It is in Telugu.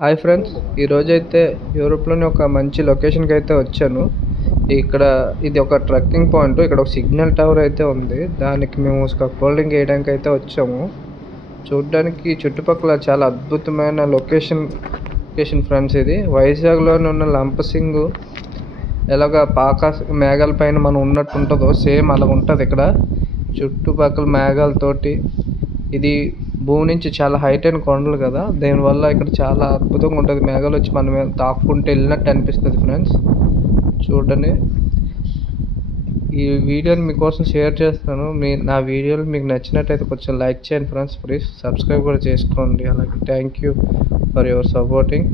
హాయ్ ఫ్రెండ్స్, ఈరోజైతే యూరోప్‌లోని ఒక మంచి లొకేషన్‌కి అయితే వచ్చాను. ఇక్కడ ఇది ఒక ట్రెక్కింగ్ పాయింట్. ఇక్కడ ఒక సిగ్నల్ టవర్ అయితే ఉంది. దానికి మేము స్కాఫోల్డింగ్ వేయడానికి అయితే వచ్చాము. చూడ్డానికి చుట్టుపక్కల చాలా అద్భుతమైన లొకేషన్ ఫ్రెండ్స్ ఇది. వైజాగ్‌లోనే ఉన్న లంపసింగు ఎలాగ మేఘాల పైన మనం ఉన్నట్టు ఉంటుందో సేమ్ అలా ఉంటుంది ఇక్కడ. చుట్టుపక్కల మేఘాలతోటి ఇది భూమి నుంచి చాలా హైట్ అయిన కొండలు కదా, దీనివల్ల ఇక్కడ చాలా అద్భుతంగా ఉంటుంది. మేఘాలు వచ్చి మన మీద తాక్కుంటూ వెళ్ళినట్టు అనిపిస్తుంది ఫ్రెండ్స్. చూడండి, ఈ వీడియోని మీకోసం షేర్ చేస్తాను. నా వీడియోలు మీకు నచ్చినట్టయితే కొంచెం లైక్ చేయండి ఫ్రెండ్స్. ప్లీజ్ సబ్స్క్రైబ్ కూడా చేసుకోండి. అలాగే thank you for your supporting.